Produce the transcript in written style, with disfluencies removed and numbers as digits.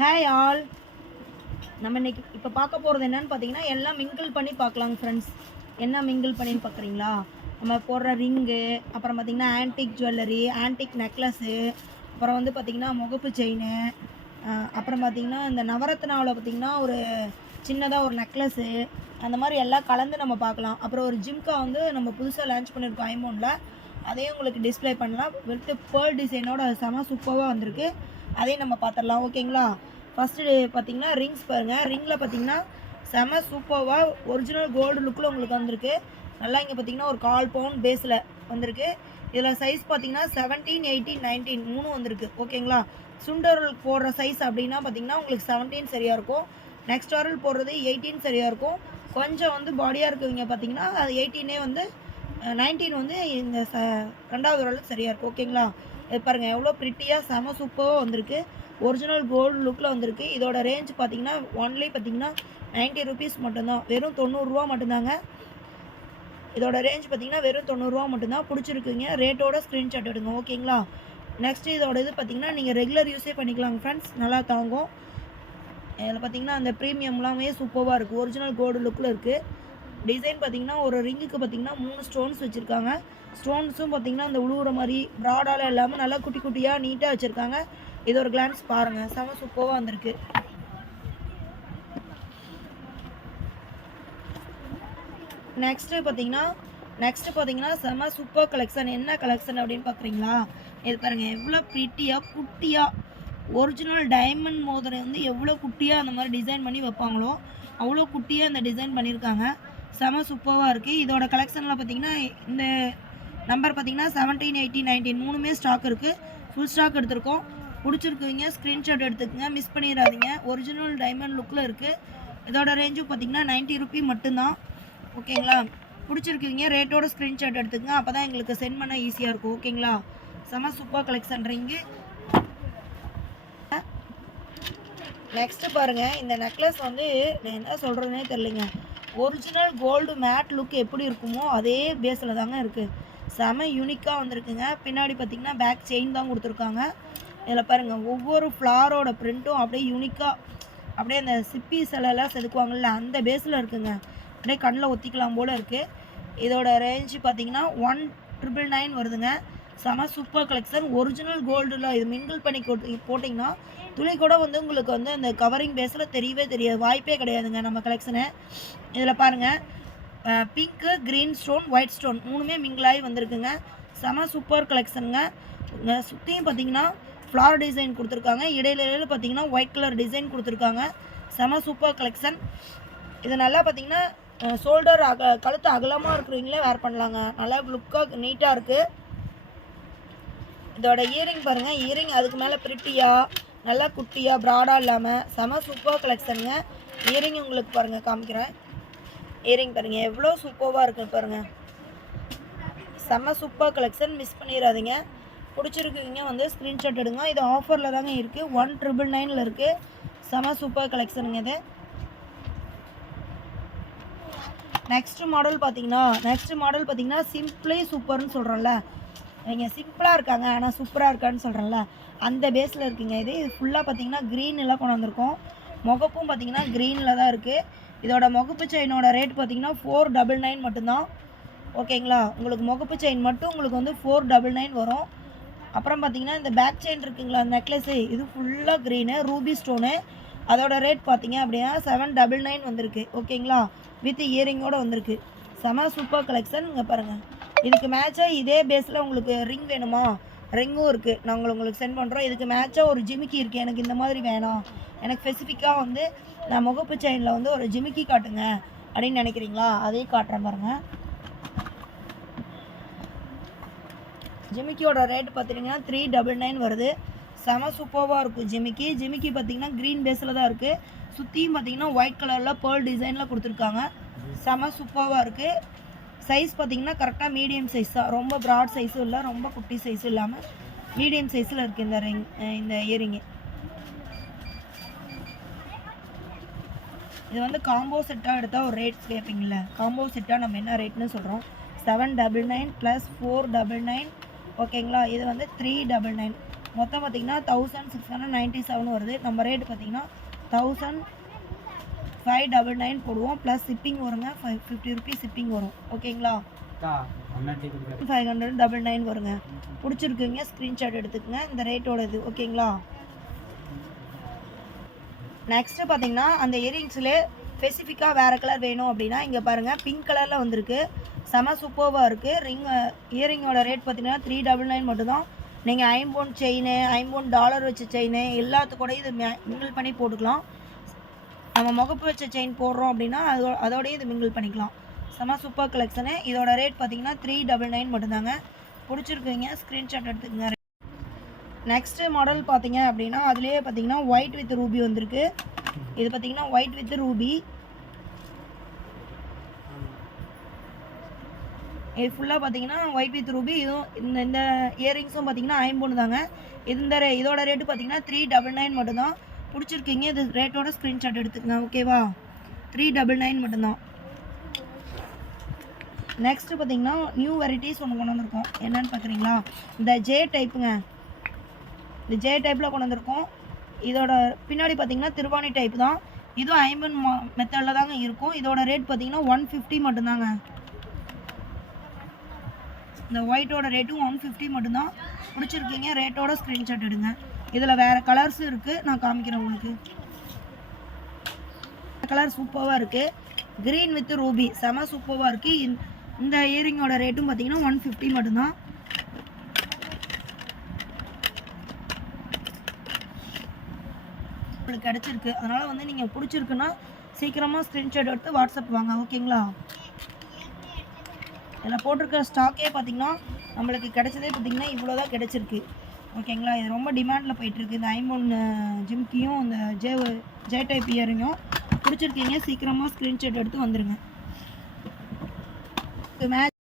Hi all. நம்ம இன்னைக்கு இப்போ பார்க்க போகிறது என்னன்னு பார்த்தீங்கன்னா, எல்லாம் மிங்கிள் பண்ணி பார்க்கலாங்க ஃப்ரெண்ட்ஸ். என்ன மிங்கிள் பண்ணின்னு பார்க்குறீங்களா? நம்ம போடுற ரிங்கு, அப்புறம் பார்த்தீங்கன்னா ஆன்டிக் ஜுவல்லரி, ஆன்டிக் நெக்லஸ்ஸு, அப்புறம் வந்து பார்த்தீங்கன்னா முகப்பு செயினு, அப்புறம் பார்த்தீங்கன்னா இந்த நவரத்னாவில் பார்த்தீங்கன்னா ஒரு சின்னதாக ஒரு நெக்லஸ்ஸு, அந்த மாதிரி எல்லாம் கலந்து நம்ம பார்க்கலாம். அப்புறம் ஒரு ஜிம்கா வந்து நம்ம புதுசாக லான்ச் பண்ணியிருக்கோம் ஐமோனில், அதையும் உங்களுக்கு டிஸ்பிளே பண்ணலாம். வித் பேர்ல் டிசைனோட செம சூப்பராக வந்திருக்கு. அதையும் நம்ம பார்த்துடலாம், ஓகேங்களா? ஃபஸ்ட்டு பார்த்தீங்கன்னா ரிங்ஸ் பாருங்கள். ரிங்கில் பார்த்தீங்கன்னா செம சூப்பராக ஒரிஜினல் கோல்டு லுக்கில் உங்களுக்கு வந்திருக்கு. நல்லா இங்கே பார்த்தீங்கன்னா ஒரு 1/4 பவுண்ட் பேஸில் வந்திருக்கு. இதில் சைஸ் பார்த்தீங்கன்னா 17, 18, 19 மூணும் வந்திருக்கு, ஓகேங்களா? சுண்டரல் போடுற சைஸ் அப்படின்னா பார்த்தீங்கன்னா உங்களுக்கு 17 சரியாக இருக்கும். நெக்ஸ்ட் வரல் போடுறது 18 சரியாக இருக்கும். கொஞ்சம் வந்து பாடியாக இருக்குவீங்க பார்த்தீங்கன்னா அது 18 வந்து 19 வந்து இந்த ரெண்டாவது வரலுக்கு சரியாக இருக்கும், ஓகேங்களா? இது பாருங்கள் எவ்வளோ ப்ரிட்டியாக செம சூப்பராக வந்திருக்கு. ஒரிஜினல் கோல்டு லுக்கில் வந்திருக்கு. இதோட ரேஞ்ச் பார்த்தீங்கன்னா ஒன்லி பார்த்தீங்கன்னா 90 ருபீஸ் மட்டும்தான், வெறும் 90 ரூபா மட்டும்தாங்க. இதோட ரேஞ்ச் பார்த்தீங்கன்னா வெறும் 90 ரூபா மட்டும்தான். பிடிச்சிருக்குங்க, ரேட்டோட ஸ்க்ரீன்ஷாட் எடுங்க, ஓகேங்களா? நெக்ஸ்ட்டு இதோட இது பார்த்தீங்கன்னா நீங்கள் ரெகுலர் யூஸே பண்ணிக்கலாங்க ஃப்ரெண்ட்ஸ், நல்லா தாங்கும். இதில் பார்த்தீங்கன்னா அந்த ப்ரீமியம்லாமே சூப்பராக இருக்குது, ஒரிஜினல் கோல்டு லுக்கில் இருக்குது. டிசைன் பார்த்தீங்கன்னா ஒரு ரிங்குக்கு பார்த்தீங்கன்னா 3 ஸ்டோன்ஸ் வச்சுருக்காங்க. ஸ்டோன்ஸும் பார்த்தீங்கன்னா அந்த உழுவுற மாதிரி ப்ராடால் இல்லாமல் நல்லா குட்டி குட்டியாக நீட்டாக வச்சுருக்காங்க. இது ஒரு கிளான்ஸ் பாருங்கள், செம சூப்பராக வந்திருக்கு. நெக்ஸ்ட்டு பார்த்தீங்கன்னா செம சூப்பர் கலெக்ஷன். என்ன கலெக்ஷன் அப்படின்னு பார்க்குறீங்களா? இது பாருங்கள் எவ்வளோ ப்ரிட்டியாக குட்டியாக ஒரிஜினல் டைமண்ட் மோதிரம் வந்து எவ்வளோ குட்டியாக அந்த மாதிரி டிசைன் பண்ணி வைப்பாங்களோ அவ்வளோ குட்டியாக அந்த டிசைன் பண்ணியிருக்காங்க. செம சூப்பராக இருக்குது. இதோட கலெக்ஷனில் பார்த்தீங்கன்னா இந்த நம்பர் பார்த்தீங்கன்னா 17, 18, 19 மூணுமே ஸ்டாக் இருக்குது. ஃபுல் ஸ்டாக் எடுத்திருக்கோம். பிடிச்சிருக்குங்க, ஸ்க்ரீன்ஷாட் எடுத்துக்கங்க, மிஸ் பண்ணிடாதீங்க. ஒரிஜினல் டைமண்ட் லுக்கில் இருக்குது. இதோட ரேஞ்சும் பார்த்தீங்கன்னா 90 ருபி மட்டும்தான், ஓகேங்களா? பிடிச்சிருக்குங்க, ரேட்டோட ஸ்க்ரீன்ஷாட் எடுத்துக்கங்க, அப்போ தான் எங்களுக்கு சென்ட் பண்ண ஈஸியாக இருக்கும், ஓகேங்களா? செம சூப்பர் கலெக்ஷன் ரிங்கு. நெக்ஸ்ட்டு பாருங்கள், இந்த நெக்லஸ் வந்து நான் என்ன சொல்கிறதுனே தெரிலிங்க. ஒரிஜினல் கோல்டு மேட் லுக் எப்படி இருக்குமோ அதே பேஸில் தாங்க இருக்குது. செம யூனிக்காக வந்திருக்குங்க. பின்னாடி பார்த்திங்கன்னா பேக் செயின் தான் கொடுத்துருக்காங்க. இதில் பாருங்கள் ஒவ்வொரு ஃப்ளாரோட ப்ரிண்ட்டும் அப்படியே யூனிக்காக, அப்படியே அந்த சிப்பி சிலையெல்லாம் செதுக்குவாங்கள்ல அந்த பேஸில் இருக்குங்க. அப்படியே கண்ணில் ஒத்திக்கலாம் போல் இருக்குது. இதோட ரேஞ்சு பார்த்திங்கன்னா 1999 வருதுங்க. செம சூப்பர் கலெக்ஷன். ஒரிஜினல் கோல்டில் இது மிங்கிள் பண்ணி போட்டிங்கன்னா துளி கூட வந்து உங்களுக்கு வந்து அந்த கவரிங் பேஸில் தெரியவே தெரியாது, வாய்ப்பே கிடையாதுங்க நம்ம கலெக்ஷனை. இதில் பாருங்கள் pink, green stone, white stone மூணுமே மிங்கிளாகி வந்திருக்குங்க. செம சூப்பர் கலெக்ஷனுங்க. சுற்றியும் பார்த்தீங்கன்னா ஃப்ளார் டிசைன் கொடுத்துருக்காங்க. இடையில பார்த்தீங்கன்னா ஒயிட் கலர் டிசைன் கொடுத்துருக்காங்க. செம சூப்பர் கலெக்ஷன். இது நல்லா பார்த்தீங்கன்னா ஷோல்டர் கழுத்து அகலமாக இருக்கிறவங்களே வேர் பண்ணலாங்க. நல்லா லுக்காக நீட்டாக இருக்குது. இதோட இயரிங் பாருங்கள், இயரிங் அதுக்கு மேலே ப்ரிட்டியாக நல்லா குட்டியாக ப்ராடாக இல்லாமல் செம சூப்பர் கலெக்ஷனுங்க. இயரிங் உங்களுக்கு பாருங்கள் காமிக்கிறேன். இயரிங் பாருங்கள் எவ்வளோ சூப்பராக இருக்குது பாருங்கள். செம சூப்பர் கலெக்ஷன், மிஸ் பண்ணிடாதீங்க. பிடிச்சிருக்குங்க வந்து ஸ்க்ரீன்ஷாட் எடுங்க. இது ஆஃபரில் தாங்க இருக்குது, 1999 இருக்குது. செம சூப்பர் கலெக்ஷனுங்க இது. நெக்ஸ்ட் மாடல் பார்த்தீங்கன்னா சிம்பிளி சூப்பர்னு சொல்கிறோம்ல, இவங்க சிம்பிளாக இருக்காங்க ஆனால் சூப்பராக இருக்கான்னு சொல்கிறேன்ல அந்த பேஸில் இருக்குங்க. இது ஃபுல்லாக பார்த்தீங்கன்னா க்ரீனெல்லாம் கொண்டு வந்திருக்கோம். முகப்பும் பார்த்தீங்கன்னா க்ரீனில் தான் இருக்குது. இதோட முகப்பு செயினோட ரேட் பார்த்தீங்கன்னா 499 மட்டும்தான், ஓகேங்களா? உங்களுக்கு முகப்பு செயின் மட்டும் உங்களுக்கு வந்து 499 வரும். அப்புறம் பார்த்தீங்கன்னா இந்த பேக் செயின் இருக்குங்களா நெக்லஸ்ஸு, இது ஃபுல்லாக க்ரீனு ரூபி ஸ்டோனு. அதோட ரேட் பார்த்தீங்க அப்படின்னா 799 வந்திருக்கு, ஓகேங்களா? வித் இயரிங்கோடு வந்திருக்கு. செம சூப்பர் கலெக்ஷன். இங்கே பாருங்கள், இதுக்கு மேட்சாக இதே பேஸில் உங்களுக்கு ரிங் வேணுமா? ரிங்கும் இருக்குது, நாங்கள் உங்களுக்கு சென்ட் பண்ணுறோம். இதுக்கு மேட்சாக ஒரு ஜிமிக்கி இருக்குது, எனக்கு இந்த மாதிரி வேணும், எனக்கு ஸ்பெசிஃபிக்காக வந்து நான் முகப்பு செயினில் வந்து ஒரு ஜிமிக்கி காட்டுங்க அப்படின்னு நினைக்கிறீங்களா? அதையும் காட்டுறேன் பாருங்கள். ஜிமிக்கியோட ரேட் பார்த்தீங்கன்னா 399 வருது. செம சூப்பராக இருக்கும் ஜிமிக்கி பார்த்தீங்கன்னா க்ரீன் பேஸில் தான் இருக்குது. சுற்றியும் பார்த்தீங்கன்னா ஒயிட் கலரில் பேர்ல் டிசைனில் கொடுத்துருக்காங்க. செம சூப்பராக இருக்குது. சைஸ் பார்த்தீங்கன்னா கரெக்டாக மீடியம் சைஸ் தான், ரொம்ப ப்ராட் சைஸும் இல்லை, ரொம்ப குட்டி சைஸும் இல்லாமல் மீடியம் சைஸில் இருக்குது இந்த இயரிங்கு. இது வந்து காம்போ செட்டாக எடுத்தால் ஒரு ரேட் கேட்பீங்கள, காம்போ செட்டாக நம்ம என்ன ரேட்னு சொல்கிறோம், 799 + 499, ஓகேங்களா? இது வந்து 399. மொத்தம் பார்த்தீங்கன்னா 1697 வருது. நம்ம ரேட் பார்த்தீங்கன்னா 1599 போடுவோம். ப்ளஸ் ஷிப்பிங் வருங்க, 50 ருபீஸ் ஷிப்பிங் வரும். ஓகேங்களா? 599 வருங்க. பிடிச்சிருக்குங்க ஸ்க்ரீன்ஷாட் எடுத்துக்கங்க. இந்த ரேட்டோட இது ஓகேங்களா? நெக்ஸ்ட்டு பார்த்தீங்கன்னா அந்த இயரிங்ஸ்லேயே ஸ்பெசிஃபிக்காக வேறு கலர் வேணும் அப்படின்னா இங்கே பாருங்கள், பிங்க் கலரில் வந்திருக்கு. செம சூப்பர்வாக இருக்குது. இயரிங்கோட ரேட் பார்த்தீங்கன்னா 399 மட்டும்தான். நீங்கள் ஐம்பொன் செயின், ஐம்பொன் டாலர் வச்ச செயின் எல்லாத்துக்கூடயும் இது மிங்கிள் பண்ணி போட்டுக்கலாம். நம்ம முகப்பு வச்ச செயின் போடுறோம் அப்படின்னா அதோடய இது மிங்கிள் பண்ணிக்கலாம். செம சூப்பர் கலெக்ஷனு. இதோட ரேட் பார்த்தீங்கன்னா 399 மட்டும்தாங்க. பிடிச்சிருக்குங்க ஸ்க்ரீன்ஷாட் எடுத்துக்கங்க. நெக்ஸ்ட்டு மாடல் பார்த்தீங்க அப்படின்னா அதுலேயே பார்த்தீங்கன்னா ஒயிட் வித் ரூபி வந்திருக்கு. இது பார்த்தீங்கன்னா ஒயிட் வித் ரூபி. இது ஃபுல்லாக பார்த்தீங்கன்னா ஒயிட் வித் ரூபி. இதுவும் இந்த இயரிங்ஸும் பார்த்தீங்கன்னா ஐம்பொன்று தாங்க. இதோட ரேட்டு பார்த்தீங்கன்னா 399 மட்டும்தான். பிடிச்சிருக்கீங்க இது ரேட்டோட ஸ்க்ரீன்ஷாட் எடுத்துக்கங்க. ஓகேவா? 399 மட்டும்தான். நெக்ஸ்ட்டு பார்த்தீங்கன்னா நியூ வெரைட்டிஸ் ஒன்று கொண்டு வந்திருக்கோம். என்னென்னு பார்க்குறீங்களா? இந்த ஜே டைப்புங்க. இந்த ஜே டைப்பில் கொண்டு வந்திருக்கோம். இதோட பின்னாடி பார்த்தீங்கன்னா திருவாணி டைப் தான். இதுவும் ஐம்பன் மெத்தடில் தாங்க இருக்கும். இதோட ரேட் பார்த்தீங்கன்னா 150 மட்டும்தாங்க. இந்த ஒயிட்டோட ரேட்டும் 150 மட்டும்தான். பிடிச்சிருக்கீங்க ரேட்டோட ஸ்க்ரீன்ஷாட் எடுங்க. இதில் வேறு கலர்ஸும் இருக்குது, நான் காமிக்கிறேன் உங்களுக்கு. கலர் சூப்பராக இருக்குது. க்ரீன் வித் ரூபி செம சூப்பராக இருக்குது. இந்த இயரிங்கோட ரேட்டும் பார்த்தீங்கன்னா 150 மட்டும்தான். உங்களுக்கு கிடச்சிருக்கு. அதனால் வந்து நீங்கள் பிடிச்சிருக்குன்னா சீக்கிரமாக ஸ்க்ரீன்ஷாட் எடுத்து வாட்ஸ்அப் வாங்க. ஓகேங்களா? இதில் போட்டிருக்க ஸ்டாக்கே பார்த்திங்கன்னா நம்மளுக்கு கிடச்சதே பார்த்திங்கன்னா இவ்வளோ தான் கிடச்சிருக்கு. ஓகேங்களா? இது ரொம்ப டிமாண்டில் போயிட்டுருக்கு. இந்த ஐம்பொன் ஜிம்கியும் இந்த ஜே டைப் இயரிங்கும் பிடிச்சிருக்கீங்க. சீக்கிரமாக ஸ்க்ரீன்ஷாட் எடுத்து வந்துடுங்க. மேட்ச்